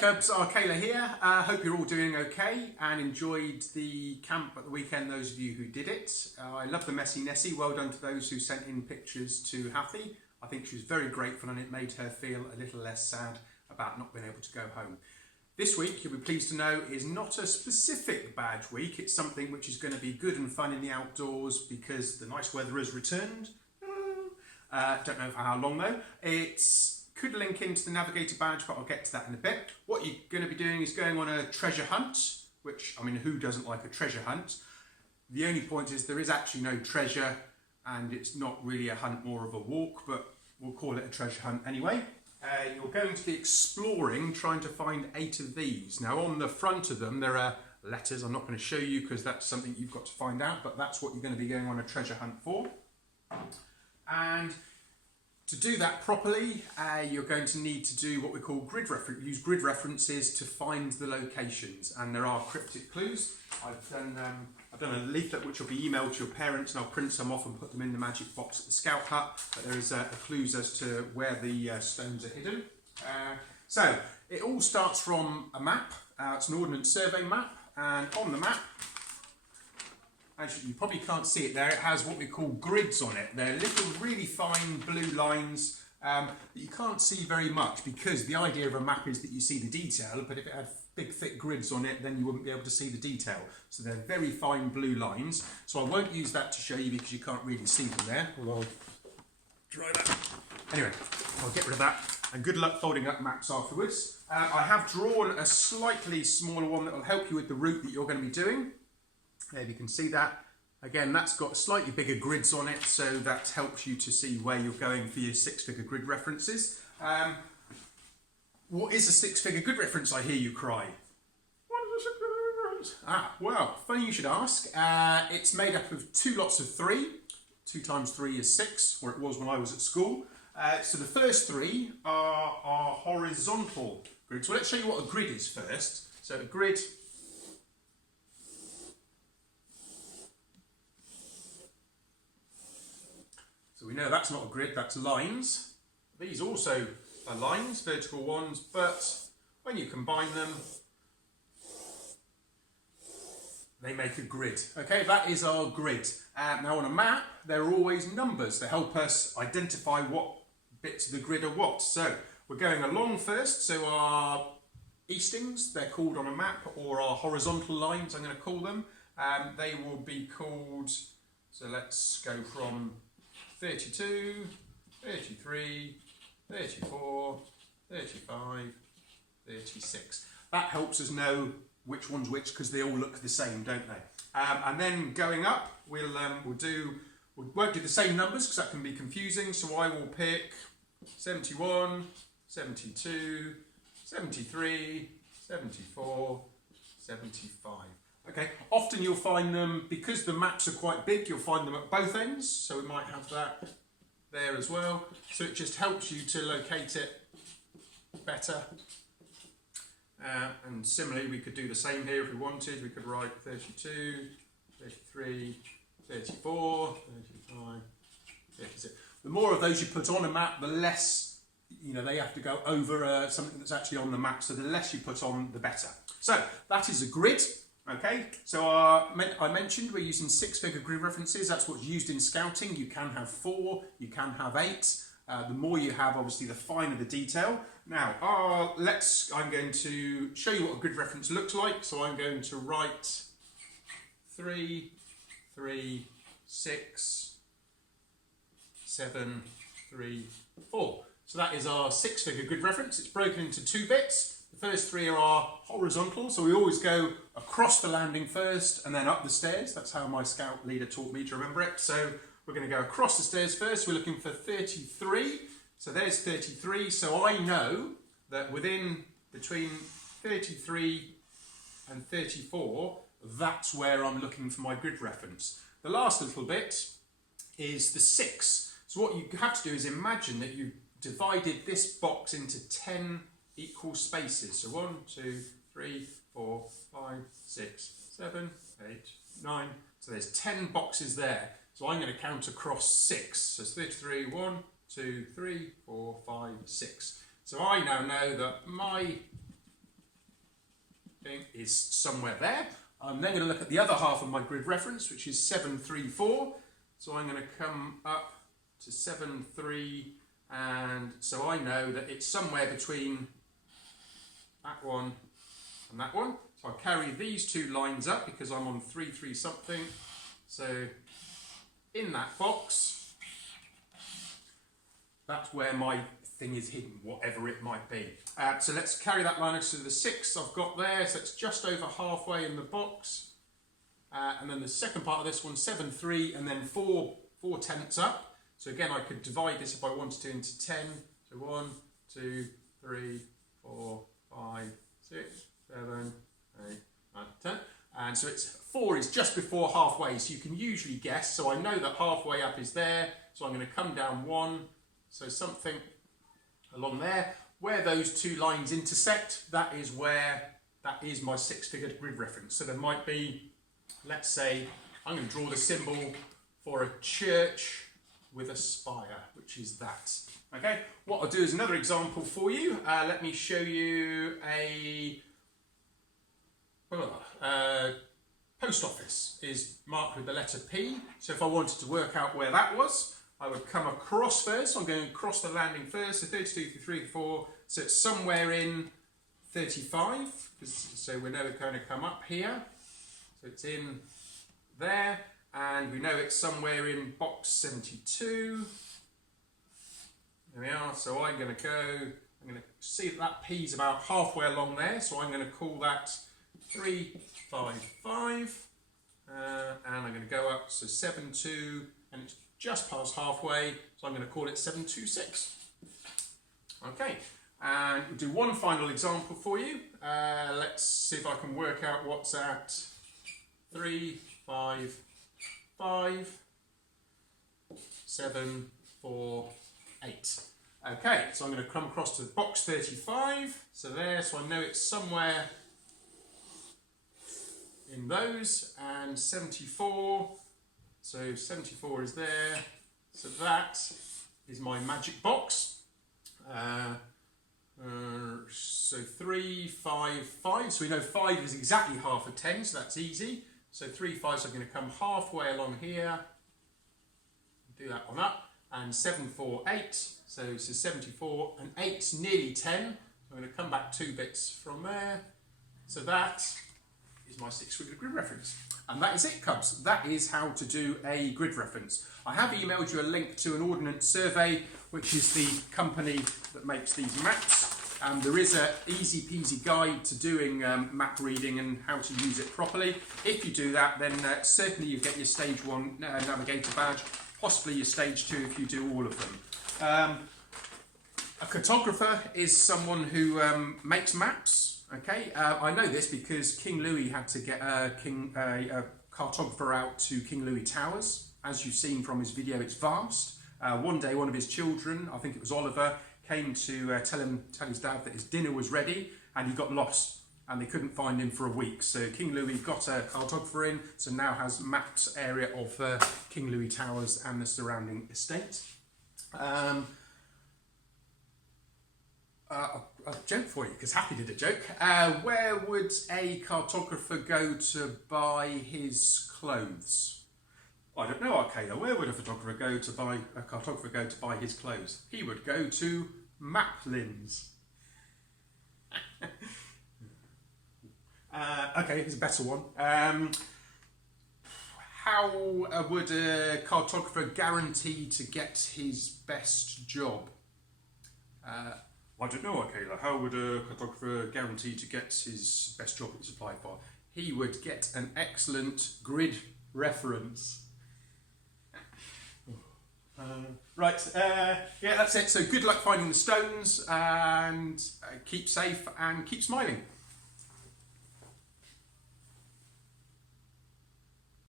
Cubs, Akela here. Hope you're all doing okay and enjoyed the camp at the weekend, those of you who did it. I love the messy Nessie. Well done to those who sent in pictures to Hathy. I think she was very grateful and it made her feel a little less sad about not being able to go home. This week, you'll be pleased to know, is not a specific badge week. It's something which is going to be good and fun in the outdoors because the nice weather has returned. Don't know for how long though. Could link into the Navigator badge, but I'll get to that in a bit. What you're going to be doing is going on a treasure hunt, which, I mean, who doesn't like a treasure hunt? The only point is there is actually no treasure and it's not really a hunt, more of a walk, but we'll call it a treasure hunt anyway. You're going to be exploring, trying to find 8 of these. Now on the front of them there are letters. I'm not going to show you because that's something you've got to find out, but that's what you're going to be going on a treasure hunt for. And to do that properly, you're going to need to do what we call use grid references to find the locations, and there are cryptic clues. I've done a leaflet which will be emailed to your parents, and I'll print some off and put them in the magic box at the Scout Hut. But there is clues as to where the stones are hidden. So it all starts from a map. It's an Ordnance Survey map, and on the map, actually, you probably can't see it there, it has what we call grids on it. They're little really fine blue lines that you can't see very much because the idea of a map is that you see the detail, but if it had big thick grids on it then you wouldn't be able to see the detail. So they're very fine blue lines. So I won't use that to show you because you can't really see them there. Well, I'll dry that. Anyway, I'll get rid of that. And good luck folding up maps afterwards. I have drawn a slightly smaller one that will help you with the route that you're going to be doing. There you can see that. Again, that's got slightly bigger grids on it, so that helps you to see where you're going for your 6-figure grid references. What is a 6-figure grid reference, I hear you cry? What is a 6-figure reference? Well, funny you should ask. It's made up of 2 lots of 3. 2 times 3 is 6, or it was when I was at school. So the first 3 are horizontal grids. Well, let's show you what a grid is first. So a grid, so we know that's not a grid, that's lines. These also are lines, vertical ones, but when you combine them, they make a grid. Okay, that is our grid. Now on a map, there are always numbers to help us identify what bits of the grid are what. So we're going along first, so our eastings, they're called on a map, or our horizontal lines, I'm going to call them. They will be called, so let's go from 32, 33, 34, 35, 36. That helps us know which one's which because they all look the same, don't they? And then going up, we won't do the same numbers because that can be confusing. So I will pick 71, 72, 73, 74, 75. Okay, often you'll find them, because the maps are quite big, you'll find them at both ends, so we might have that there as well. So it just helps you to locate it better. And similarly, we could do the same here if we wanted. We could write 32, 33, 34, 35, 36. The more of those you put on a map, the less, they have to go over something that's actually on the map, so the less you put on, the better. So that is a grid. Okay, so I mentioned we're using 6-figure grid references. That's what's used in scouting. You can have 4, you can have 8. The more you have, obviously, the finer the detail. Now, I'm going to show you what a grid reference looks like. So I'm going to write 3, 3, 6, 7, 3, 4. So that is our 6-figure grid reference. It's broken into 2 bits. The first 3 are horizontal, so we always go across the landing first and then up the stairs. That's how my scout leader taught me to remember it. So we're going to go across the stairs first. We're looking for 33. So there's 33. So I know that between 33 and 34, that's where I'm looking for my grid reference. The last little bit is the 6. So what you have to do is imagine that you divided this box into 10 equal spaces. So 1, 2, 3, 4, 5, 6, 7, 8, 9. So there's 10 boxes there. So I'm going to count across 6. So it's 33, 1, 2, 3, 4, 5, 6. So I now know that my is somewhere there. I'm then going to look at the other half of my grid reference, which is 7, 3, 4. So I'm going to come up to 7, 3, and so I know that it's somewhere between that one and that one. So I carry these two lines up because I'm on 3, 3 something. So in that box, that's where my thing is hidden, whatever it might be. So let's carry that line to the 6 I've got there, so it's just over halfway in the box. And then the second part of this one, 7, 3, and then 4 tenths up. So again, I could divide this if I wanted to into 10. So 1, 2, 3, 4, 5, 6, 7, 8, 9, 10. And so it's 4 is just before halfway, so you can usually guess. So I know that halfway up is there, so I'm going to come down 1. So something along there. Where those two lines intersect, that is my 6-figure grid reference. So there might be, let's say, I'm going to draw the symbol for a church with a spire, which is that. Okay, what I'll do is another example for you. Let me show you a post office is marked with the letter P. So if I wanted to work out where that was, I would come across first. So I'm going across the landing first. So 32, 33, 34. So it's somewhere in 35. So we know it's going to come up here. So it's in there. And we know it's somewhere in box 72. There we are. So I'm going to see that P is about halfway along there. So I'm going to call that 355. And I'm going to go up. So 72. And it's just past halfway, so I'm going to call it 726. Okay, and we'll do one final example for you. Let's see if I can work out what's at 3, 5, 5, 7, 4, 8. Okay, so I'm going to come across to box 35. So there, so I know it's somewhere in those, and 74. So 74 is there, so that is my magic box. So 3, 5, 5, so we know 5 is exactly half of 10, so that's easy. So 3, 5, so I'm going to come halfway along here, do that one up, and 7, 4, 8, so this is 74, and 8's nearly 10, so I'm going to come back 2 bits from there. So that is my 6-figure grid reference. And that is it, Cubs. That is how to do a grid reference. I have emailed you a link to an Ordnance Survey, which is the company that makes these maps. There is an easy peasy guide to doing map reading and how to use it properly. If you do that, then certainly you get your stage 1 navigator badge, possibly your stage 2 if you do all of them. A cartographer is someone who makes maps. Okay, I know this because King Louis had to get a cartographer out to King Louis Towers. As you've seen from his video, it's vast. One day, one of his children, I think it was Oliver, came to tell his dad that his dinner was ready, and he got lost, and they couldn't find him for a week. So King Louis got a cartographer in, so now has mapped area of King Louis Towers and the surrounding estate. A joke for you, because Happy did a joke. Where would a cartographer go to buy his clothes? I don't know, Akela. Where would a cartographer go to buy his clothes? He would go to Maplins. Okay, here's a better one. How would a cartographer guarantee to get his best job? I don't know, Akela. How would a cartographer guarantee to get his best job he's applied for? He would get an excellent grid reference. Right, yeah, that's it. So good luck finding the stones, and keep safe and keep smiling.